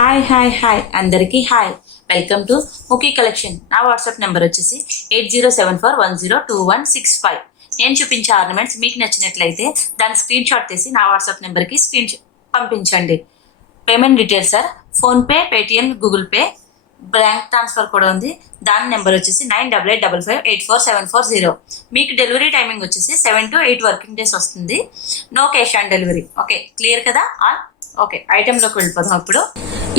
Hi అందరికీ hi. Welcome to Mukhi collection. నా WhatsApp number వచ్చేసి 8074102165. నేను చూపించే ఆర్నమెంట్స్ మీకు నచ్చినట్లయితే దాని స్క్రీన్ షాట్ తీసి నా వాట్సాప్ నెంబర్కి పంపించండి. Payment details sir PhonePe, Paytm, Google pay, bank transfer కూడా ఉంది. దాని నెంబర్ వచ్చేసి 9855584740. మీకు డెలివరీ టైమింగ్ వచ్చేసి 7 to 8 వర్కింగ్ డేస్ వస్తుంది. No cash on delivery. Okay, clear కదా? ఓకే, ఐటెంలోకి వెళ్ళిపోదాం. ఇప్పుడు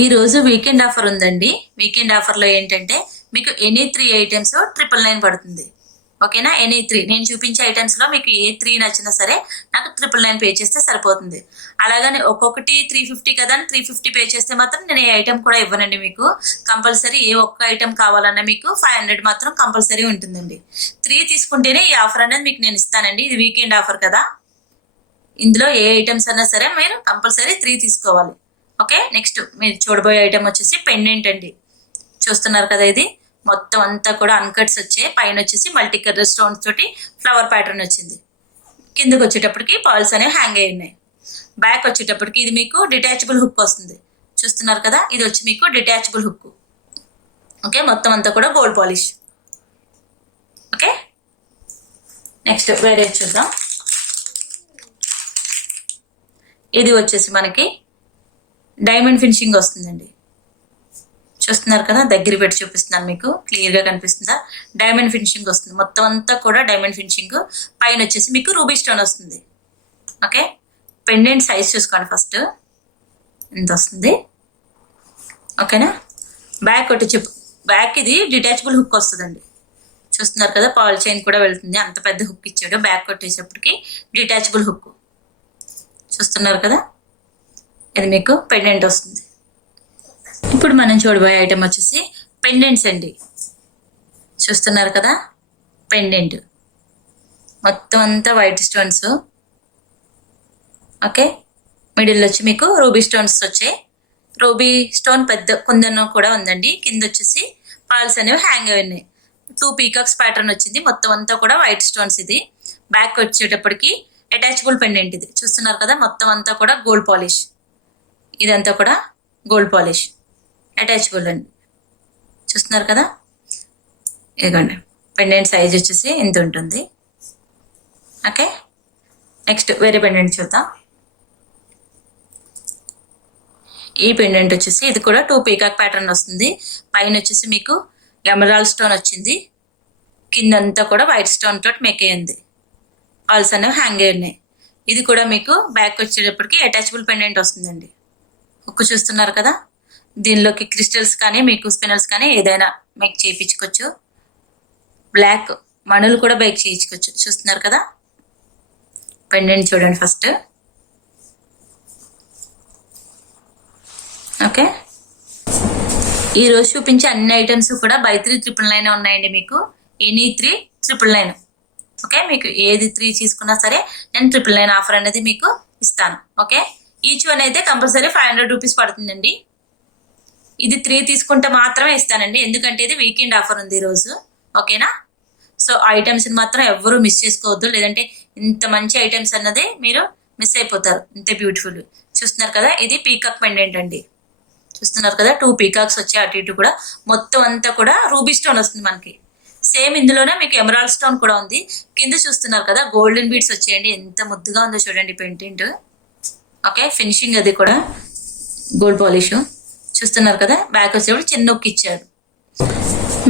ఈ రోజు వీకెండ్ ఆఫర్ ఉందండి. వీకెండ్ ఆఫర్లో ఏంటంటే మీకు ఎనీ 3 ఐటమ్స్ 999 పడుతుంది. ఓకేనా? ఎనీ 3 నేను చూపించే ఐటమ్స్లో మీకు ఏ 3 నచ్చినా సరే నాకు 999 పే చేస్తే సరిపోతుంది. అలాగని ఒక్కొక్కటి 350 కదా అని 350 పే చేస్తే మాత్రం నేను ఏ ఐటమ్ కూడా ఇవ్వనండి. మీకు కంపల్సరీ ఏ ఒక్క ఐటమ్ కావాలన్నా మీకు 500 మాత్రం కంపల్సరీ ఉంటుందండి. 3 తీసుకుంటేనే ఈ ఆఫర్ అనేది మీకు నేను ఇస్తానండి. ఇది వీకెండ్ ఆఫర్ కదా, ఇందులో ఏ ఐటమ్స్ అన్నా సరే మీరు కంపల్సరీ 3 తీసుకోవాలి. ఓకే, నెక్స్ట్ మీరు చూడబోయే ఐటమ్ వచ్చేసి పెండెంట్ అండి. చూస్తున్నారు కదా, ఇది మొత్తం అంతా కూడా అన్కట్స్ వచ్చాయి. పైన వచ్చేసి మల్టీ కలర్ స్టోన్స్ తోటి ఫ్లవర్ ప్యాటర్న్ వచ్చింది. కిందకి వచ్చేటప్పటికి పర్ల్స్ అనేవి హ్యాంగ్ అయి ఉన్నాయి. బ్యాక్ వచ్చేటప్పటికి ఇది మీకు డిటాచబుల్ హుక్ వస్తుంది. చూస్తున్నారు కదా, ఇది వచ్చి మీకు డిటాచబుల్ హుక్. ఓకే, మొత్తం అంతా కూడా గోల్డ్ పాలిష్. ఓకే, నెక్స్ట్ వేరే చూద్దాం. ఇది వచ్చేసి మనకి డైమండ్ ఫినిషింగ్ వస్తుందండి. చూస్తున్నారు కదా, దగ్గర పెట్టి చూపిస్తున్నాను, మీకు క్లియర్గా కనిపిస్తుందా? డైమండ్ ఫినిషింగ్ వస్తుంది. మొత్తం అంతా కూడా డైమండ్ ఫినిషింగ్. పైన వచ్చేసి మీకు రూబీ స్టోన్ వస్తుంది. ఓకే, పెండెంట్ సైజ్ చూసుకోండి ఫస్ట్ ఎంత వస్తుంది. ఓకేనా? బ్యాక్ బ్యాక్ ఇది డిటాచబుల్ హుక్ వస్తుందండి. చూస్తున్నారు కదా, పాల్ చైన్ కూడా వెళ్తుంది. అంత పెద్ద హుక్ ఇచ్చాడు. బ్యాక్ కొట్టేసేపటికి డిటాచబుల్ హుక్. చూస్తున్నారు కదా, ఇది మీకు పెండెంట్ వస్తుంది. ఇప్పుడు మనం చూడబోయే ఐటమ్ వచ్చేసి పెండెంట్స్ అండి. చూస్తున్నారు కదా, పెండెంట్ మొత్తం అంతా వైట్ స్టోన్స్. ఓకే, మిడిల్ వచ్చి మీకు రూబీ స్టోన్స్ వచ్చాయి. రూబీ స్టోన్ పెద్ద కుందనం కూడా ఉందండి. కింద వచ్చేసి పాల్స్ అనేవి హ్యాంగ్ అయి ఉన్నాయి. 2 పీకాక్స్ ప్యాటర్న్ వచ్చింది. మొత్తం అంతా కూడా వైట్ స్టోన్స్. ఇది బ్యాక్ వచ్చేటప్పటికి అటాచబుల్ పెండెంట్. ఇది చూస్తున్నారు కదా, మొత్తం అంతా కూడా గోల్డ్ పాలిష్. ఇదంతా కూడా గోల్డ్ పాలిష్ అటాచబుల్ అండి. చూస్తున్నారు కదా, ఇదిగోండి పెండెంట్ సైజ్ వచ్చేసి ఇంత ఉంటుంది. ఓకే, నెక్స్ట్ వేరే పెండెంట్ చూద్దాం. ఈ పెండెంట్ వచ్చేసి ఇది కూడా 2 పీకాక్ ప్యాటర్న్ వస్తుంది. పైన వచ్చేసి మీకు ఎమరాల్డ్ స్టోన్ వచ్చింది. కిందంతా కూడా వైట్ స్టోన్ తోటి మేక్ అయ్యింది. ఆల్స్ అనేవి హ్యాంగ్ అయి ఉన్నాయి. ఇది కూడా మీకు బ్యాక్ వచ్చేటప్పటికి అటాచబుల్ పెండెంట్ వస్తుందండి. హుక్ చూస్తున్నారు కదా, దీనిలోకి క్రిస్టల్స్ కానీ మీకు స్పినల్స్ కానీ ఏదైనా మేక్ చేయించుకోవచ్చు. బ్లాక్ మణులు కూడా బైక్ చేయించుకోవచ్చు. చూస్తున్నారు కదా, పెండెంట్ చూడండి ఫస్ట్. ఓకే, ఈరోజు చూపించే అన్ని ఐటమ్స్ కూడా బై 3 999 ఉన్నాయండి. మీకు ఎనీ 3 999. ఓకే, మీకు ఏది 3 తీసుకున్నా సరే నేను 999 ఆఫర్ అనేది మీకు ఇస్తాను. ఓకే, ఈచ్ వన్ అయితే కంపల్సరీ 500 రూపీస్ పడుతుందండి. ఇది 3 తీసుకుంటే మాత్రమే ఇస్తానండి, ఎందుకంటే ఇది వీకెండ్ ఆఫర్ ఉంది ఈరోజు. ఓకేనా? సో ఐటమ్స్ని మాత్రం ఎవ్వరూ మిస్ చేసుకోవద్దు, లేదంటే ఇంత మంచి ఐటమ్స్ అన్నది మీరు మిస్ అయిపోతారు. ఇంత బ్యూటిఫుల్. చూస్తున్నారు కదా, ఇది పీకాక్ పెండెంట్ అండి. చూస్తున్నారు కదా, 2 పీకాక్స్ వచ్చాయి. అటు ఇటు కూడా మొత్తం అంతా కూడా రూబీ స్టోన్ వస్తుంది మనకి. సేమ్ ఇందులోనే మీకు ఎమరాల్డ్ స్టోన్ కూడా ఉంది. కింద చూస్తున్నారు కదా, గోల్డెన్ బీడ్స్ వచ్చాయండి. ఎంత ముద్దుగా ఉందో చూడండి పెయింటింగ్. ఓకే, ఫినిషింగ్ అది కూడా గోల్డ్ పాలిష్. చూస్తున్నారు కదా, బ్యాక్ వచ్చేప్పుడు చిన్న నొక్కి ఇచ్చారు.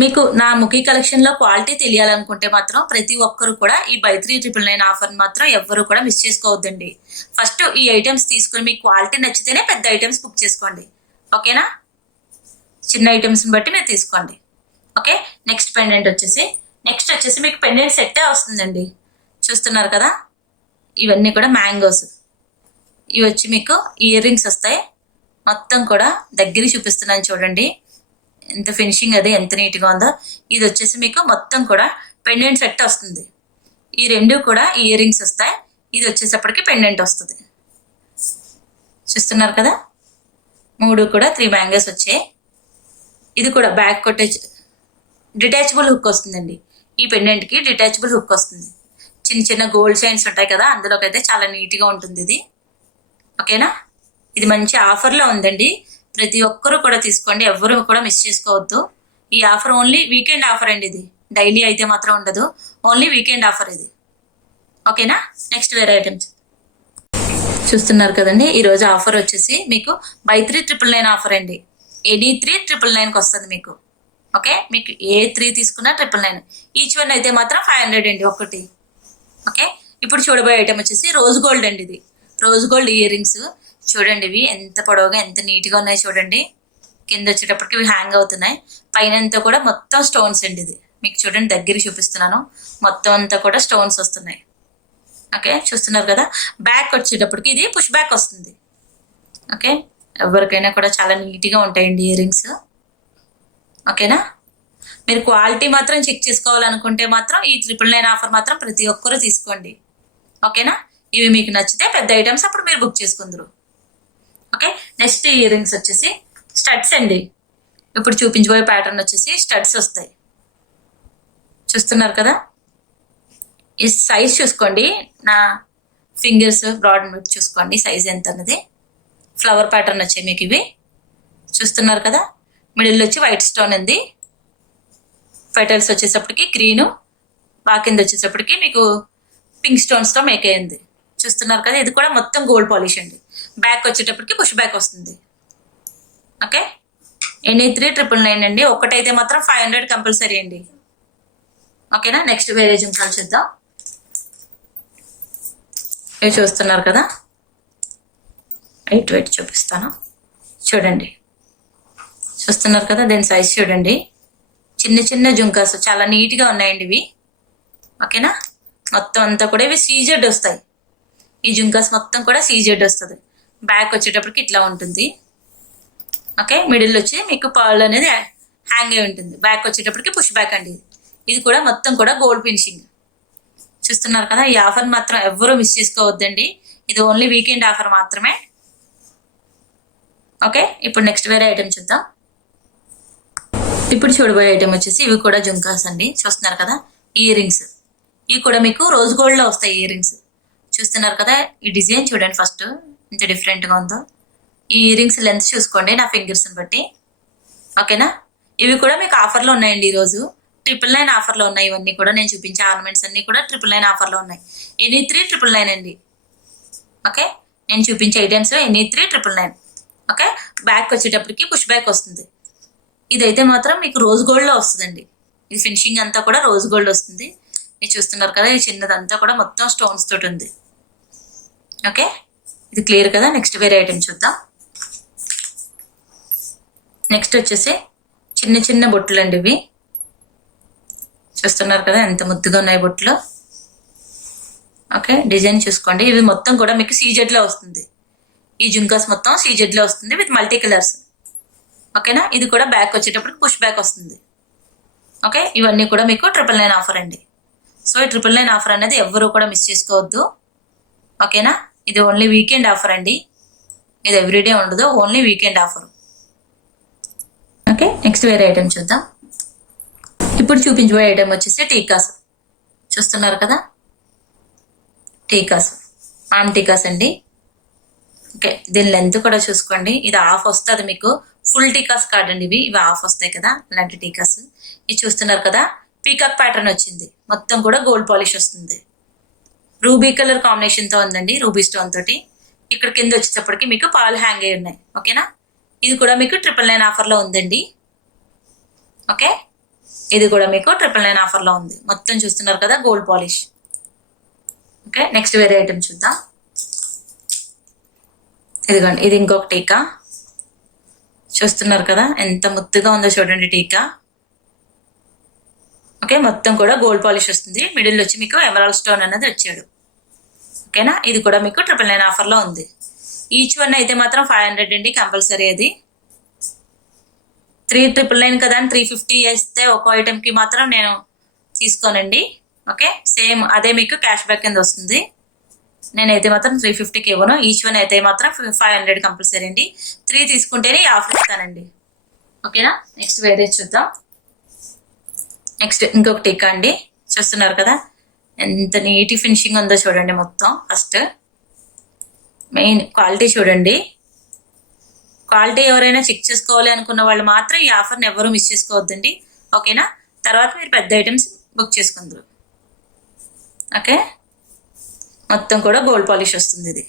మీకు నా ముఖీ కలెక్షన్లో క్వాలిటీ తెలియాలనుకుంటే మాత్రం ప్రతి ఒక్కరు కూడా ఈ బై 3 999 ఆఫర్ మాత్రం ఎవ్వరు కూడా మిస్ చేసుకోవద్దండి. ఫస్ట్ ఈ ఐటమ్స్ తీసుకుని మీకు క్వాలిటీ నచ్చితేనే పెద్ద ఐటమ్స్ బుక్ చేసుకోండి. ఓకేనా? చిన్న ఐటమ్స్ని బట్టి మీరు తీసుకోండి. ఓకే, నెక్స్ట్ పెండెంట్ వచ్చేసి మీకు పెండెంట్ సెట్టే వస్తుందండి. చూస్తున్నారు కదా, ఇవన్నీ కూడా మ్యాంగోస్. ఇవి వచ్చి మీకు ఇయర్ రింగ్స్ వస్తాయి. మొత్తం కూడా దగ్గర చూపిస్తున్నాను చూడండి, ఎంత ఫినిషింగ్ అది ఎంత నీట్గా ఉందో. ఇది వచ్చేసి మీకు మొత్తం కూడా పెండెంట్ సెట్ వస్తుంది. ఈ 2 కూడా ఇయర్ రింగ్స్ వస్తాయి. ఇది వచ్చేసప్పటికి పెండెంట్ వస్తుంది. చూస్తున్నారు కదా, 3 కూడా 3 మ్యాంగోస్ వచ్చాయి. ఇది కూడా బ్యాక్ కొట్టే డిటాచబుల్ హుక్ వస్తుందండి. ఈ పెండెంట్కి డిటాచబుల్ హుక్ వస్తుంది. చిన్న చిన్న గోల్డ్ చైన్స్ ఉంటాయి కదా, అందులోకి అయితే చాలా నీట్గా ఉంటుంది ఇది. ఓకేనా? ఇది మంచి ఆఫర్లో ఉందండి. ప్రతి ఒక్కరూ కూడా తీసుకోండి, ఎవ్వరూ కూడా మిస్ చేసుకోవద్దు. ఈ ఆఫర్ ఓన్లీ వీకెండ్ ఆఫర్ అండి, ఇది డైలీ అయితే మాత్రం ఉండదు, ఓన్లీ వీకెండ్ ఆఫర్ ఇది. ఓకేనా, నెక్స్ట్ వేరే ఐటమ్స్ చూస్తున్నారు కదండి. ఈరోజు ఆఫర్ వచ్చేసి మీకు బై 3 999 ఆఫర్ అండి. ఎనీ 3 999కి వస్తుంది మీకు. ఓకే, మీకు ఏ 3 తీసుకున్నా 999. ఈచ్ వన్ అయితే మాత్రం 500 అండి ఒకటి. ఓకే, ఇప్పుడు చూడబోయే ఐటమ్ వచ్చేసి రోజ్ గోల్డ్ అండి. ఇది రోజ్ గోల్డ్ ఇయర్ రింగ్స్ చూడండి, ఇవి ఎంత పొడవుగా ఎంత నీట్గా ఉన్నాయి చూడండి. కింద వచ్చేటప్పటికి ఇవి హ్యాంగ్ అవుతున్నాయి, పైన అంతా కూడా మొత్తం స్టోన్స్ అండి. ఇది మీకు చూడండి, దగ్గర చూపిస్తున్నాను, మొత్తం అంతా కూడా స్టోన్స్ వస్తున్నాయి. ఓకే, చూస్తున్నారు కదా. బ్యాక్ వచ్చేటప్పటికి ఇది పుష్ బ్యాక్ వస్తుంది. ఓకే, ఎవరికైనా కూడా చాలా నీట్గా ఉంటాయండి ఇయర్ రింగ్స్. ఓకేనా, మీరు క్వాలిటీ మాత్రం చెక్ చేసుకోవాలనుకుంటే మాత్రం ఈ 999 ఆఫర్ మాత్రం ప్రతి ఒక్కరూ తీసుకోండి. ఓకేనా, ఇవి మీకు నచ్చితే పెద్ద ఐటమ్స్ అప్పుడు మీరు బుక్ చేసుకుందరు. ఓకే, నెక్స్ట్ ఇయర్ రింగ్స్ వచ్చేసి స్టడ్స్ అండి. ఇప్పుడు చూపించబోయే ప్యాటర్న్ వచ్చేసి స్టడ్స్ వస్తాయి. చూస్తున్నారు కదా, ఈ సైజ్ చూసుకోండి, నా ఫింగర్స్ బ్రాడ్ చూసుకోండి సైజ్ ఎంత అన్నది. ఫ్లవర్ ప్యాటర్న్ వచ్చాయి మీకు ఇవి. చూస్తున్నారు కదా, మిడిల్ వచ్చి వైట్ స్టోన్ ఉంది, పెటల్స్ వచ్చేటప్పటికి గ్రీను, బాగా కింద వచ్చేటప్పటికి మీకు పింక్ స్టోన్స్తో మేక్ అయింది. చూస్తున్నారు కదా, ఇది కూడా మొత్తం గోల్డ్ పాలిష్ అండి. బ్యాక్ వచ్చేటప్పటికి పుష్ బ్యాక్ వస్తుంది. ఓకే, ఎనీ 3 999 అండి. ఒక్కటైతే మాత్రం 500 కంపల్సరీ అండి. ఓకేనా, నెక్స్ట్ వేరే జుంకాలు చూద్దాం. ఇవి చూస్తున్నారు కదా, వెయిట్ చూపిస్తాను చూడండి. చూస్తున్నారు కదా, దీని సైజ్ చూడండి, చిన్న చిన్న జుంకాస్ చాలా నీట్గా ఉన్నాయండి ఇవి. ఓకేనా, మొత్తం అంతా కూడా ఇవి సీజెడ్ వస్తాయి. ఈ జుంకాస్ మొత్తం కూడా సీజెడ్ వస్తుంది. బ్యాక్ వచ్చేటప్పటికి ఇట్లా ఉంటుంది. ఓకే, మిడిల్ వచ్చి మీకు పర్ల్ అనేది హ్యాంగ్ అయి ఉంటుంది. బ్యాక్ వచ్చేటప్పటికి పుష్ బ్యాక్ అండి. ఇది కూడా మొత్తం కూడా గోల్డ్ ఫినిషింగ్. చూస్తున్నారు కదా, ఈ ఆఫర్ మాత్రం ఎవ్వరూ మిస్ చేసుకోవద్దండి, ఇది ఓన్లీ వీకెండ్ ఆఫర్ మాత్రమే. ఓకే, ఇప్పుడు నెక్స్ట్ వేరే ఐటమ్ చూద్దాం. ఇప్పుడు చూడబోయే ఐటమ్ వచ్చేసి ఇవి కూడా జుంకాస్ అండి. చూస్తున్నారు కదా, ఇయర్ రింగ్స్. ఇవి కూడా మీకు రోజ్ గోల్డ్ లో వస్తాయి ఇయర్ రింగ్స్. చూస్తున్నారు కదా, ఈ డిజైన్ చూడండి ఫస్ట్ ఎంత డిఫరెంట్ గా ఉందో. ఈ ఇయర్ రింగ్స్ లెంత్ చూసుకోండి నా ఫింగర్స్ బట్టి. ఓకేనా, ఇవి కూడా మీకు ఆఫర్లో ఉన్నాయండి. ఈరోజు 999 ఆఫర్లో ఉన్నాయి. ఇవన్నీ కూడా నేను చూపించే ఆర్నమెంట్స్ అన్ని కూడా 999 ఆఫర్లో ఉన్నాయి. ఎనీ 3 999 అండి. ఓకే, నేను చూపించే ఐటమ్స్ ఎనీ 3 999. ఓకే, బ్యాక్ వచ్చేటప్పటికి పుష్ బ్యాక్ వస్తుంది. ఇదైతే మాత్రం మీకు రోజ్ గోల్డ్ లో వస్తుందండి. ఇది ఫినిషింగ్ అంతా కూడా రోజ్ గోల్డ్ వస్తుంది. మీరు చూస్తున్నారు కదా, ఈ చిన్నదంతా కూడా మొత్తం స్టోన్స్ తోటి ఉంది. ఓకే, ఇది క్లియర్ కదా. నెక్స్ట్ వేరే ఐటమ్ చూద్దాం. నెక్స్ట్ వచ్చేసి చిన్న చిన్న బొట్లు అండి ఇవి. చూస్తున్నారు కదా, ఎంత ముద్దుగా ఉన్నాయి బొట్లు. ఓకే, డిజైన్ చూసుకోండి, ఇవి మొత్తం కూడా మీకు సీజెడ్ లో వస్తుంది. ఈ జుంకాస్ మొత్తం సీజెడ్ లో వస్తుంది విత్ మల్టీ కలర్స్. ఓకేనా, ఇది కూడా బ్యాక్ వచ్చేటప్పటికి పుష్ బ్యాక్ వస్తుంది. ఓకే, ఇవన్నీ కూడా మీకు 999 ఆఫర్ అండి. సో ఈ 999 ఆఫర్ అనేది ఎవ్వరూ కూడా మిస్ చేసుకోవద్దు. ఓకేనా, ఇది ఓన్లీ వీకెండ్ ఆఫర్ అండి, ఇది ఎవ్రీడే ఉండదు, only weekend offer. Okay, next వేరే ఐటమ్ చూద్దాం. ఇప్పుడు చూపించబోయే ఐటమ్ వచ్చేసి టీకాస్. చూస్తున్నారు కదా, టీకాస్ ఆమ్ టీకాస్ అండి. ఓకే, దీని లెంత్ కూడా చూసుకోండి, ఇది ఆఫ్ వస్తుంది మీకు. ఫుల్ టీకాస్ కాదండి ఇవి, ఇవి ఆఫ్ వస్తాయి కదా ఇలాంటి టీకాస్. ఇది చూస్తున్నారు కదా, పీకాక్ ప్యాటర్న్ వచ్చింది, మొత్తం కూడా గోల్డ్ పాలిష్ వస్తుంది. రూబీ కలర్ కాంబినేషన్ తో ఉందండి, రూబీ స్టోన్ తోటి. ఇక్కడ కింద వచ్చేటప్పటికి మీకు పాలు హ్యాంగ్ అయి ఉన్నాయి. ఓకేనా, ఇది కూడా మీకు 999 ఆఫర్ లో ఉందండి. ఓకే, ఇది కూడా మీకు 999 ఆఫర్ లో ఉంది. మొత్తం చూస్తున్నారు కదా, గోల్డ్ పాలిష్. ఓకే, నెక్స్ట్ వేరే ఐటమ్ చూద్దాం. ఇదిగోండి, ఇది ఇంకొక టీకా. చూస్తున్నారు కదా, ఎంత ముద్దుగా ఉందో చూడండి టీకా. ఓకే, మొత్తం కూడా గోల్డ్ పాలిష్ వస్తుంది. మిడిల్ వచ్చి మీకు ఎమరాల్డ్ స్టోన్ అనేది వచ్చాడు. ఓకేనా, ఇది కూడా మీకు 999 ఆఫర్ లో ఉంది. ఈచ్ వన్ అయితే మాత్రం 500 అండి కంపల్సరీ. అది 3 999 కదా అని 350 వేస్తే ఒక ఐటమ్ కి మాత్రం నేను తీసుకోనండి. ఓకే, సేమ్ అదే మీకు క్యాష్ బ్యాక్ కింద వస్తుంది. నేనైతే మాత్రం 350కి ఇవ్వను. ఈచ్ వన్ అయితే మాత్రం 500 కంపల్సరీ అండి. 3 తీసుకుంటేనే ఈ ఆఫర్ ఇస్తానండి. ఓకేనా, నెక్స్ట్ వేరే చూద్దాం. నెక్స్ట్ ఇంకొక టీకా అండి. చూస్తున్నారు కదా, ఎంత నీట్ ఫినిషింగ్ ఉందో చూడండి. మొత్తం ఫస్ట్ మెయిన్ క్వాలిటీ చూడండి, క్వాలిటీ ఎవరైనా చెక్ చేసుకోవాలి అనుకున్న వాళ్ళు మాత్రం ఈ ఆఫర్ని ఎవరు మిస్ చేసుకోవద్దండి. ఓకేనా? తర్వాత మీరు పెద్ద ఐటమ్స్ బుక్ చేసుకుందరు. ఓకే, మొత్తం కూడా గోల్డ్ పాలిష్ వస్తుంది ఇది.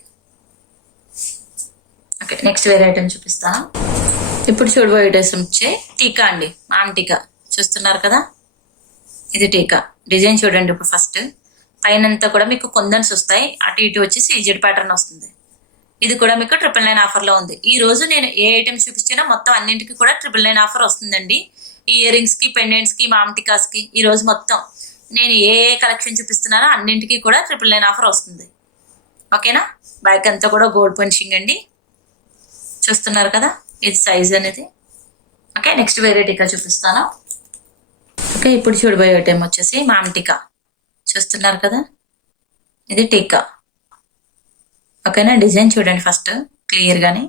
ఓకే, నెక్స్ట్ వేరే ఐటమ్ చూపిస్తాను. ఇప్పుడు చూడబోయే ఐటమ్స్ వచ్చే టీకా అండి, మామ్ టీకా. చూస్తున్నారు కదా, ఇది టీకా. డిజైన్ చూడండి. ఇప్పుడు ఫస్ట్ పైనంతా కూడా మీకు కొందన్స్ వస్తాయి, అటు ఇటు వచ్చేసి ఇజెడ్ ప్యాటర్న్ వస్తుంది. ఇది కూడా మీకు 999 ఆఫర్లో ఉంది. ఈ రోజు నేను ఏ ఐటమ్స్ చూపించినా మొత్తం అన్నింటికి కూడా 999 ఆఫర్ వస్తుందండి. ఈ ఇయర్ రింగ్స్కి, పెండెంట్స్కి, మామ్ టీకాస్కి ఈ రోజు మొత్తం నేను ఏ కలెక్షన్ చూపిస్తున్నానో అన్నింటికి కూడా 999 ఆఫర్ వస్తుంది. ఓకేనా? బ్యాక్ అంతా కూడా గోల్డ్ పంచింగ్ అండి. చూస్తున్నారు కదా, ఇది సైజ్ అనేది. ఓకే, నెక్స్ట్ వేరే టీకా చూపిస్తాను. ఓకే, ఇప్పుడు చూడబోయే ఐటమ్ వచ్చేసి మామ్ టీకా. చూస్తున్నారు కదా, ఇది టీకా. ఓకేనా? డిజైన్ చూడండి ఫస్ట్ క్లియర్గానే.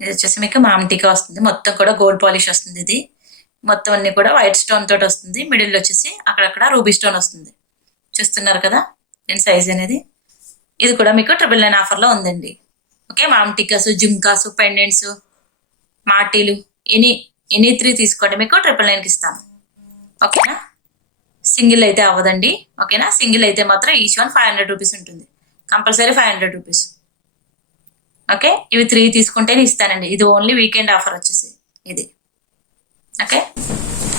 ఇది వచ్చేసి మీకు మామ్ టీకా వస్తుంది. మొత్తం కూడా గోల్డ్ పాలిష్ వస్తుంది. ఇది మొత్తం అన్ని కూడా వైట్ స్టోన్ తోటి వస్తుంది. మిడిల్ వచ్చేసి అక్కడక్కడ రూబీ స్టోన్ వస్తుంది. చూస్తున్నారు కదా దీని సైజ్ అనేది. ఇది కూడా మీకు 999 ఆఫర్లో ఉందండి. Okay, ma'am టీకాసు, jhumkas, pendants, మాటీలు any 3 తీసుకోండి, మీకు 999కి ఇస్తాను. ఓకేనా? సింగిల్ అయితే అవ్వదండి. ఓకేనా? సింగిల్ అయితే మాత్రం ఈచ్ వన్ 500 రూపీస్ ఉంటుంది. Compulsory 500 rupees. ఓకే, ఇవి 3 తీసుకుంటేనే ఇస్తానండి. ఇది ఓన్లీ వీకెండ్ ఆఫర్ వచ్చేసి ఇది. ఓకే,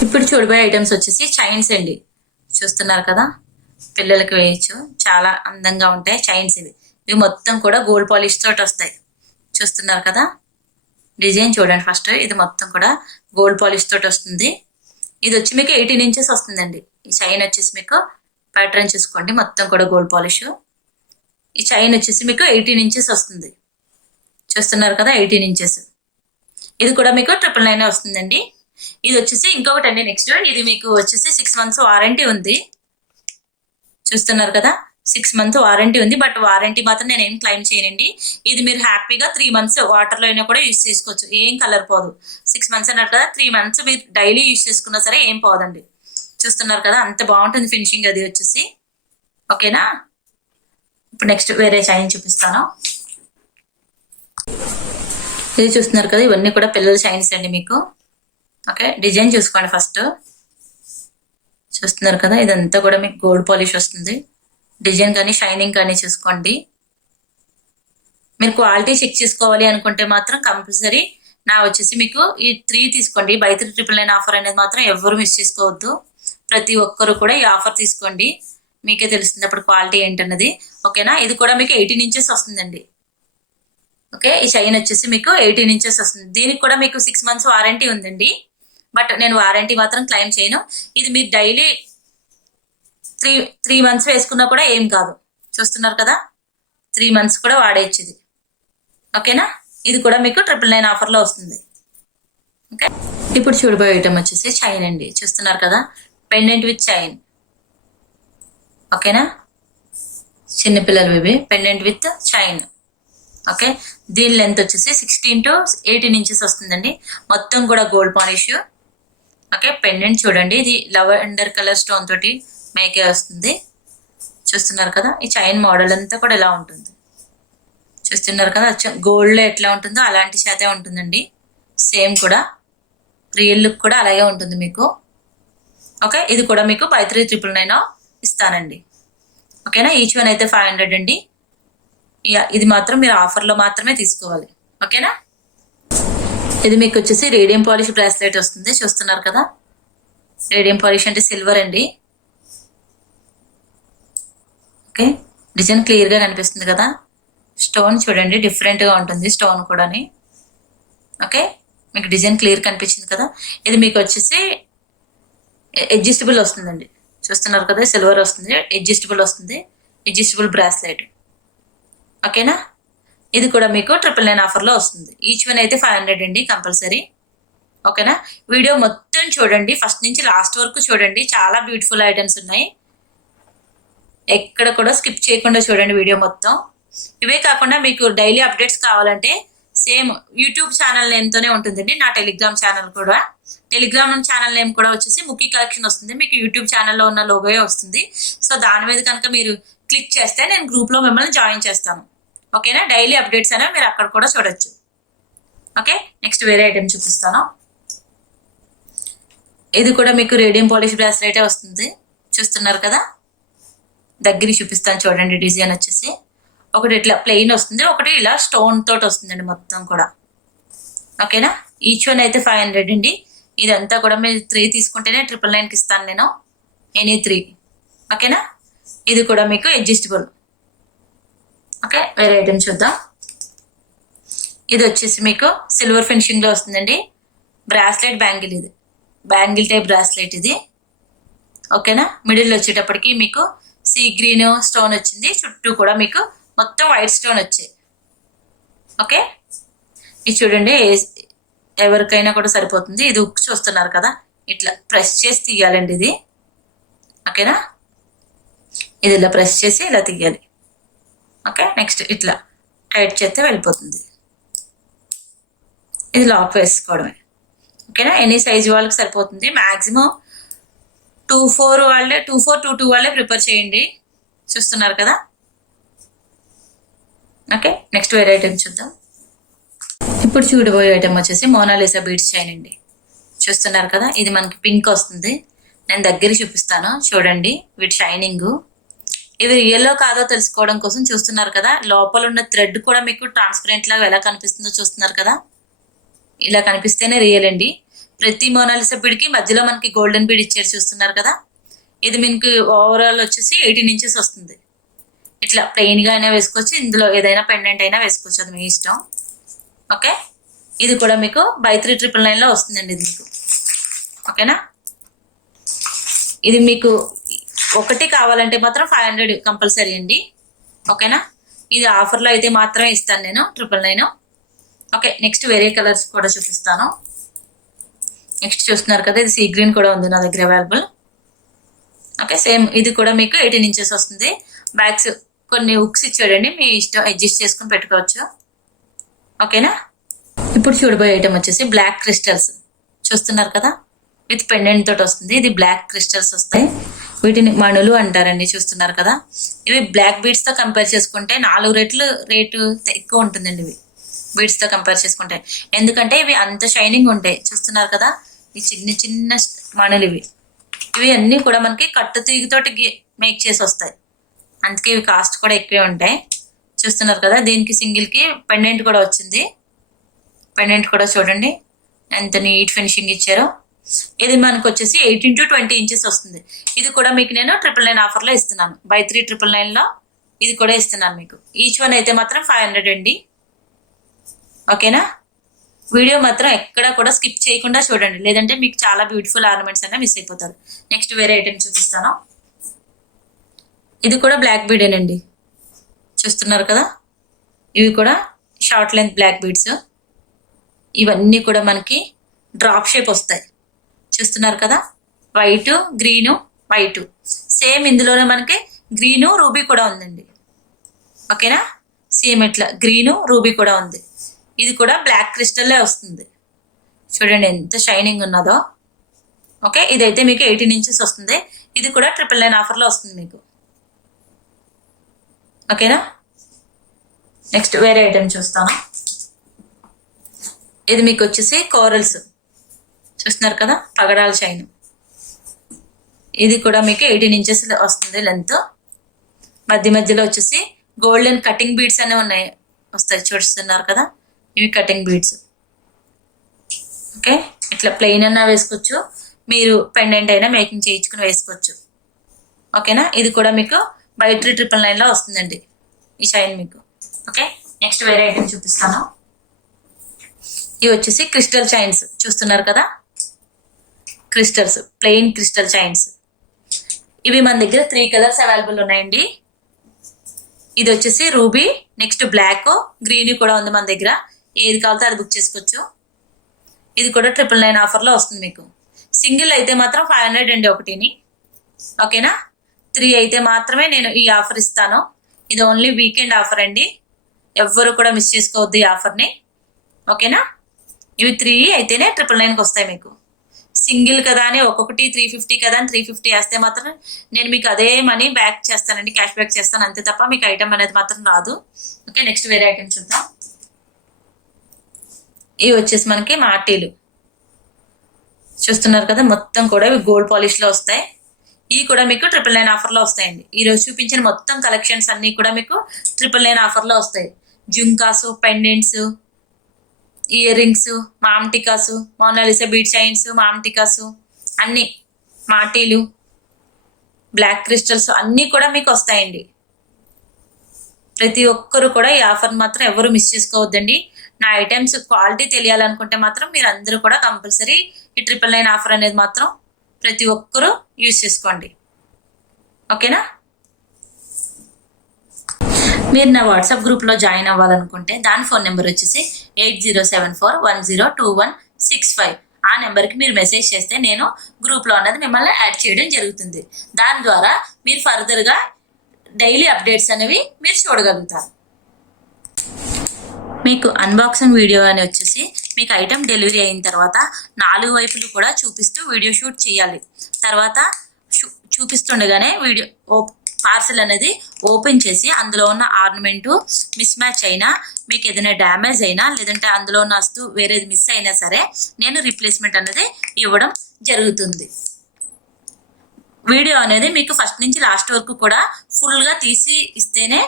ఇప్పుడు చూడబోయే ఐటమ్స్ వచ్చేసి చైన్స్ అండి. చూస్తున్నారు కదా, పిల్లలకి వేయచ్చు, చాలా అందంగా ఉంటాయి చైన్స్ ఇవి. ఇవి మొత్తం కూడా గోల్డ్ పాలిష్ తోటి వస్తాయి. చూస్తున్నారు కదా, డిజైన్ చూడండి ఫస్ట్. ఇది మొత్తం కూడా గోల్డ్ పాలిష్ తోటి వస్తుంది. ఇది వచ్చి మీకు 18 ఇంచెస్ వస్తుందండి. ఈ చైన్ వచ్చేసి మీకు ప్యాటర్న్ చూసుకోండి, మొత్తం కూడా గోల్డ్ పాలిష్. ఈ చైన్ వచ్చేసి మీకు 18 ఇంచెస్ వస్తుంది. చూస్తున్నారు కదా, 18 ఇంచెస్. ఇది కూడా మీకు 999 వస్తుందండి. ఇది వచ్చేసి ఇంకొకటి అండి. నెక్స్ట్ ఇది మీకు వచ్చేసి 6 months వారంటీ ఉంది. చూస్తున్నారు కదా, 6 months వారంటీ ఉంది. బట్ వారంటీ మాత్రం నేను ఏం క్లెయిమ్ చేయనండి. ఇది మీరు హ్యాపీగా 3 months వాటర్లో అయినా కూడా యూజ్ చేసుకోవచ్చు, ఏం కలర్ పోదు. 6 months అన్నారు కదా, 3 months మీరు డైలీ యూజ్ చేసుకున్నా సరే ఏం పోదండి. చూస్తున్నారు కదా, అంత బాగుంటుంది ఫినిషింగ్ అది వచ్చేసి. ఓకేనా? ఇప్పుడు నెక్స్ట్ వేరే చైన్ చూపిస్తాను. ఇది చూస్తున్నారు కదా, ఇవన్నీ కూడా పిల్లల చైన్స్ అండి మీకు. ఓకే, డిజైన్ చూసుకోండి ఫస్ట్. చూస్తున్నారు కదా, ఇదంతా కూడా మీకు గోల్డ్ పాలిష్ వస్తుంది. డిజైన్ కానీ షైనింగ్ కానీ చూసుకోండి. మీరు క్వాలిటీ చెక్ చేసుకోవాలి అనుకుంటే మాత్రం కంపల్సరీ నా వచ్చేసి మీకు ఈ 3 తీసుకోండి. బై 3 999 ఆఫర్ అనేది మాత్రం ఎవరు మిస్ చేసుకోవద్దు. ప్రతి ఒక్కరు కూడా ఈ ఆఫర్ తీసుకోండి, మీకే తెలుస్తుంది అప్పుడు క్వాలిటీ ఏంటన్నది. ఓకేనా? ఇది కూడా మీకు 18 ఇంచెస్ వస్తుందండి. ఓకే, ఈ చైన్ వచ్చేసి మీకు 18 ఇంచెస్ వస్తుంది. దీనికి కూడా మీకు 6 months వారంటీ ఉందండి. బట్ నేను వారంటీ మాత్రం క్లెయిమ్ చేయను. ఇది మీరు డైలీ 3 months వేసుకున్నా కూడా ఏం కాదు. చూస్తున్నారు కదా, 3 months కూడా వాడేయచ్చు ఇది. ఓకేనా? ఇది కూడా మీకు 999 ఆఫర్లో వస్తుంది. ఓకే, ఇప్పుడు చూడబోయే ఐటమ్ వచ్చేసి చైన్ అండి. చూస్తున్నారు కదా, పెండెంట్ విత్ చైన్. ఓకేనా? చిన్నపిల్లలు ఇవి పెండెంట్ విత్ చైన్. ఓకే, దీని లెంత్ వచ్చేసి 16 to 18 ఇంచెస్ వస్తుందండి. మొత్తం కూడా గోల్డ్ పాలిష్. ఓకే, పెండెంట్ చూడండి, ఇది లవెండర్ కలర్ స్టోన్ తోటి మేకే వస్తుంది. చూస్తున్నారు కదా, ఈ చైన్ మోడల్ అంతా కూడా ఇలా ఉంటుంది. చూస్తున్నారు కదా, గోల్డ్లో ఎట్లా ఉంటుందో అలాంటి శాతే ఉంటుందండి. సేమ్ కూడా రియల్ లుక్ కూడా అలాగే ఉంటుంది మీకు. ఓకే, ఇది కూడా మీకు 5399 ఇస్తానండి. ఓకేనా? ఈచ్ వన్ అయితే 500 అండి. ఇది మాత్రం మీరు ఆఫర్లో మాత్రమే తీసుకోవాలి. ఓకేనా? ఇది మీకు వచ్చేసి రేడియం పాలిష్ బ్రాస్లెట్ వస్తుంది. చూస్తున్నారు కదా, రేడియం పాలిష్ అంటే సిల్వర్ అండి. ఓకే, డిజైన్ క్లియర్గా కనిపిస్తుంది కదా. స్టోన్ చూడండి, డిఫరెంట్గా ఉంటుంది స్టోన్ కూడా. ఓకే, మీకు డిజైన్ క్లియర్ కనిపించింది కదా. ఇది మీకు వచ్చేసి అడ్జస్టబుల్ వస్తుందండి. చూస్తున్నారు కదా, సిల్వర్ వస్తుంది, అడ్జస్టబుల్ వస్తుంది, అడ్జస్టబుల్ బ్రాస్లెట్. ఓకేనా? ఇది కూడా మీకు 999 ఆఫర్లో వస్తుంది. ఈచ్ వన్ అయితే 500 అండి కంపల్సరీ. ఓకేనా? వీడియో మొత్తం చూడండి, ఫస్ట్ నుంచి లాస్ట్ వరకు చూడండి. చాలా బ్యూటిఫుల్ ఐటమ్స్ ఉన్నాయి, ఎక్కడ కూడా స్కిప్ చేయకుండా చూడండి వీడియో మొత్తం. ఇవే కాకుండా మీకు డైలీ అప్డేట్స్ కావాలంటే సేమ్ యూట్యూబ్ ఛానల్ నేమ్తోనే ఉంటుందండి నా టెలిగ్రామ్ ఛానల్ కూడా. టెలిగ్రామ్ ఛానల్ నేమ్ కూడా వచ్చేసి ముఖీ కలెక్షన్ వస్తుంది. మీకు యూట్యూబ్ ఛానల్లో ఉన్న లోగోయే వస్తుంది. సో దాని మీద కనుక మీరు క్లిక్ చేస్తే నేను గ్రూప్లో మిమ్మల్ని జాయిన్ చేస్తాను. ఓకేనా? డైలీ అప్డేట్స్ అనేవి మీరు అక్కడ కూడా చూడొచ్చు. ఓకే, నెక్స్ట్ వేరే ఐటెం చూపిస్తాను. ఇది కూడా మీకు రేడియం పాలిష్ బ్రాస్లెటే వస్తుంది, చూస్తున్నారు కదా. దగ్గర చూపిస్తాను చూడండి. డిజైన్ వచ్చేసి ఒకటి ఇట్లా ప్లెయిన్ వస్తుంది, ఒకటి ఇలా స్టోన్ తోటి వస్తుందండి మొత్తం కూడా. ఓకేనా, ఈచ్ వన్ అయితే 500 అండి. ఇదంతా కూడా మీరు 3 తీసుకుంటేనే 999కి ఇస్తాను నేను, ఎనీ 3. ఓకేనా, ఇది కూడా మీకు అడ్జస్టబుల్. ఓకే, వేరే ఐటెం చూద్దాం. ఇది వచ్చేసి మీకు సిల్వర్ ఫినిషింగ్ లో వస్తుందండి. బ్రాస్లెట్ బ్యాంగిల్, ఇది బ్యాంగిల్ టైప్ బ్రాస్లెట్ ఇది. ఓకేనా, మిడిల్ వచ్చేటప్పటికి మీకు సీ గ్రీన్ స్టోన్ వచ్చింది, చుట్టూ కూడా మీకు మొత్తం వైట్ స్టోన్ వచ్చాయి. ఓకే, ఇది చూడండి, ఎవరికైనా కూడా సరిపోతుంది. ఇది ఉక్కు చూస్తున్నారు కదా, ఇట్లా ప్రెస్ చేసి తీయాలండి ఇది. ఓకేనా, ఇది ఇలా ప్రెస్ చేసి ఇలా తీయాలి. ఓకే, నెక్స్ట్ ఇట్లా టైట్ చేస్తే వెళ్ళిపోతుంది. ఇది లాక్ వేసుకోవడమే. ఓకేనా, ఎనీ సైజు వాళ్ళకి సరిపోతుంది. మ్యాక్సిమం 2-4 వాళ్ళే, 2-4-2-2 వాళ్ళే ప్రిపేర్ చేయండి. చూస్తున్నారు కదా. ఓకే, నెక్స్ట్ వేరే ఐటెం చూద్దాం. ఇప్పుడు చూడబోయే ఐటెం వచ్చేసి మోనాలిసా బీడ్స్ చైన్ అండి. చూస్తున్నారు కదా, ఇది మనకి పింక్ వస్తుంది. నేను దగ్గర చూపిస్తాను చూడండి, వీటి షైనింగ్. ఇవి రియల్లో కాదో తెలుసుకోవడం కోసం చూస్తున్నారు కదా. లోపల ఉన్న థ్రెడ్ కూడా మీకు ట్రాన్స్పరెంట్ లాగా ఎలా కనిపిస్తుందో చూస్తున్నారు కదా. ఇలా కనిపిస్తేనే రియల్ అండి. ప్రతి మోనాలిసా బీడ్కి మధ్యలో మనకి గోల్డెన్ బీడ్ ఇచ్చారు, చూస్తున్నారు కదా. ఇది మీకు ఓవరాల్ వచ్చేసి 18 ఇంచెస్ వస్తుంది. ఇట్లా ప్లెయిన్ గా అయినా వేసుకోవచ్చు, ఇందులో ఏదైనా పెండెంట్ అయినా వేసుకోవచ్చు, అది మీ ఇష్టం. ఓకే, ఇది కూడా మీకు బై 3,999 లో వస్తుందండి ఇది మీకు. ఓకేనా, ఇది మీకు ఒకటి కావాలంటే మాత్రం 500 కంపల్సరీ అండి. ఓకేనా, ఇది ఆఫర్లో అయితే మాత్రమే ఇస్తాను నేను 999. ఓకే, నెక్స్ట్ వేరే కలర్స్ కూడా చూపిస్తాను. నెక్స్ట్ చూస్తున్నారు కదా, ఇది సీ గ్రీన్ కూడా ఉంది నా దగ్గర అవైలబుల్. ఓకే, సేమ్ ఇది కూడా మీకు 18 ఇంచెస్ వస్తుంది. బ్యాగ్స్ కొన్ని హుక్స్ ఇచ్చాడండి, మీ ఇష్టం అడ్జస్ట్ చేసుకుని పెట్టుకోవచ్చు. ఓకేనా, ఇప్పుడు చూడబోయే ఐటమ్ వచ్చేసి బ్లాక్ క్రిస్టల్స్. చూస్తున్నారు కదా, విత్ పెండెంట్ తోటి వస్తుంది. ఇది బ్లాక్ క్రిస్టల్స్ వస్తాయి, వీటిని మణులు అంటారండి. చూస్తున్నారు కదా, ఇవి బ్లాక్ బీడ్స్ తో కంపేర్ చేసుకుంటే 4 రెట్లు రేటు ఎక్కువ ఉంటుందండి ఇవి బీడ్స్ తో కంపేర్ చేసుకుంటే. ఎందుకంటే ఇవి అంత షైనింగ్ ఉంటాయి. చూస్తున్నారు కదా, ఈ చిన్న చిన్న మణులు ఇవి అన్ని కూడా మనకి కట్టు తీగతోటి మేక్ చేసి వస్తాయి, అందుకే ఇవి కాస్ట్ కూడా ఎక్కువే ఉంటాయి. చూస్తున్నారు కదా, దీనికి సింగిల్ కి పెండెంట్ కూడా వచ్చింది. పెండెంట్ కూడా చూడండి ఎంత నీట్ ఫినిషింగ్ ఇచ్చారో. ఇది మనకు వచ్చేసి 18 to 20 ఇంచెస్ వస్తుంది. ఇది కూడా మీకు నేను 999 ఆఫర్ లో ఇస్తున్నాను. బై 3,999 లో ఇది కూడా ఇస్తున్నాను మీకు. ఈచ్ వన్ అయితే మాత్రం 500 అండి. ఓకేనా, వీడియో మాత్రం ఎక్కడ కూడా స్కిప్ చేయకుండా చూడండి, లేదంటే మీకు చాలా బ్యూటిఫుల్ ఆర్నమెంట్స్ అన్న మిస్ అయిపోతారు. నెక్స్ట్ వేరే ఐటెం చూపిస్తాను. ఇది కూడా బ్లాక్ బీడేనండి. చూస్తున్నారు కదా, ఇవి కూడా షార్ట్ లెంత్ బ్లాక్ బీడ్స్. ఇవన్నీ కూడా మనకి డ్రాప్ షేప్ వస్తాయి. చూస్తున్నారు కదా, వైట్ గ్రీను వైట్, సేమ్ ఇందులోనే మనకి గ్రీను రూబీ కూడా ఉందండి. ఓకేనా, సేమ్ ఇట్లా గ్రీను రూబీ కూడా ఉంది. ఇది కూడా బ్లాక్ క్రిస్టల్లే వస్తుంది. చూడండి ఎంత షైనింగ్ ఉన్నదో. ఓకే, ఇదైతే మీకు 18 ఇంచెస్ వస్తుంది. ఇది కూడా 999 ఆఫర్లో వస్తుంది మీకు. ఓకేనా, నెక్స్ట్ వేరే ఐటెం చూస్తాను. ఇది మీకు వచ్చేసి కోరల్స్. చూస్తున్నారు కదా, పగడాల చైన్. ఇది కూడా మీకు 18 ఇంచెస్ వస్తుంది లెంత్. మధ్య మధ్యలో వచ్చేసి గోల్డెన్ కటింగ్ బీడ్స్ అనేవి ఉన్నాయి, వస్తాయి. చూస్తున్నారు కదా, ఇవి కటింగ్ బీడ్స్. ఓకే, ఇట్లా ప్లెయిన్ అన్నా వేసుకోవచ్చు, మీరు పెండెంట్ అయినా మేకింగ్ చేయించుకుని వేసుకోవచ్చు. ఓకేనా, ఇది కూడా మీకు బై 3,999 లో వస్తుందండి ఈ చైన్ మీకు. ఓకే, నెక్స్ట్ వేరే ఐటెం చూపిస్తాను. ఇవి వచ్చేసి క్రిస్టల్ చైన్స్. చూస్తున్నారు కదా, క్రిస్టల్స్, ప్లెయిన్ క్రిస్టల్ చైన్స్. ఇవి మన దగ్గర 3 కలర్స్ అవైలబుల్ ఉన్నాయండి. ఇది వచ్చేసి రూబీ, నెక్స్ట్ బ్లాక్, గ్రీన్ కూడా ఉంది మన దగ్గర. ఏది కావాలితే అది బుక్ చేసుకోవచ్చు. ఇది కూడా 999 ఆఫర్లో వస్తుంది మీకు. సింగిల్ అయితే మాత్రం 500 అండి ఒకటిని. ఓకేనా, 3 అయితే మాత్రమే నేను ఈ ఆఫర్ ఇస్తాను. ఇది ఓన్లీ వీకెండ్ ఆఫర్ అండి, ఎవ్వరు కూడా మిస్ చేసుకోవద్దు ఈ ఆఫర్ని. ఓకేనా, ఇవి 3 అయితేనే 999కి వస్తాయి మీకు. సింగిల్ కదా అని ఒక్కొక్కటి 350 కదా అని 350 వేస్తే మాత్రం నేను మీకు అదే మనీ బ్యాక్ చేస్తానండి, క్యాష్ బ్యాక్ చేస్తాను అంతే తప్ప మీకు ఐటమ్ అనేది మాత్రం రాదు. ఓకే, నెక్స్ట్ వేరే ఐటమ్ చూద్దాం. ఇవి వచ్చేసి మనకి మాటీలు చూస్తున్నారు కదా, మొత్తం కూడా ఇవి గోల్డ్ పాలిష్ లో వస్తాయి. ఇవి కూడా మీకు 999 ఆఫర్ లో వస్తాయండి. ఈ రోజు చూపించిన మొత్తం కలెక్షన్స్ అన్ని కూడా మీకు 999 ఆఫర్ లో వస్తాయి. జుంకాసు, పెండెంట్స్, ఇయర్ రింగ్స్, మామ్టికాసు, మోనాలిసా బీడ్ చైన్స్, మామ్టికాసు, అన్ని మాటీలు, బ్లాక్ క్రిస్టల్స్ అన్నీ కూడా మీకు వస్తాయండి. ప్రతి ఒక్కరు కూడా ఈ ఆఫర్ మాత్రం ఎవరు మిస్ చేసుకోవద్దండి. నా ఐటమ్స్ క్వాలిటీ తెలియాలనుకుంటే మాత్రం మీరు అందరూ కూడా కంపల్సరీ ఈ 999 ఆఫర్ అనేది మాత్రం ప్రతి ఒక్కరూ యూజ్ చేసుకోండి. ఓకేనా? మీరు నా వాట్సాప్ గ్రూప్లో జాయిన్ అవ్వాలనుకుంటే దాని ఫోన్ నెంబర్ వచ్చేసి 8074102165. ఆ నెంబర్కి మీరు మెసేజ్ చేస్తే నేను గ్రూప్లో అన్నది మిమ్మల్ని యాడ్ చేయడం జరుగుతుంది. దాని ద్వారా మీరు ఫర్దర్గా డైలీ అప్డేట్స్ అనేవి మీరు చూడగలుగుతారు. మీకు అన్బాక్సింగ్ వీడియో అని వచ్చేసి మీకు ఐటెం డెలివరీ అయిన తర్వాత 4 వైపులు కూడా చూపిస్తూ వీడియో షూట్ చేయాలి. తర్వాత చూపిస్తుండగానే వీడియో పార్సల్ అనేది ఓపెన్ చేసి అందులో ఉన్న ఆర్నమెంటు మిస్ మ్యాచ్ అయినా, మీకు ఏదైనా డ్యామేజ్ అయినా, లేదంటే అందులో ఉన్న వస్తువు వేరేది మిస్ అయినా సరే నేను రీప్లేస్మెంట్ అనేది ఇవ్వడం జరుగుతుంది. వీడియో అనేది మీకు ఫస్ట్ నుంచి లాస్ట్ వరకు కూడా ఫుల్గా తీసి ఇస్తేనే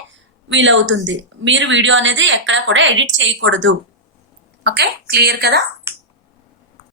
వీలవుతుంది. మీరు వీడియో అనేది ఎక్కడ కూడా ఎడిట్ చేయకూడదు. ఓకే, క్లియర్ కదా?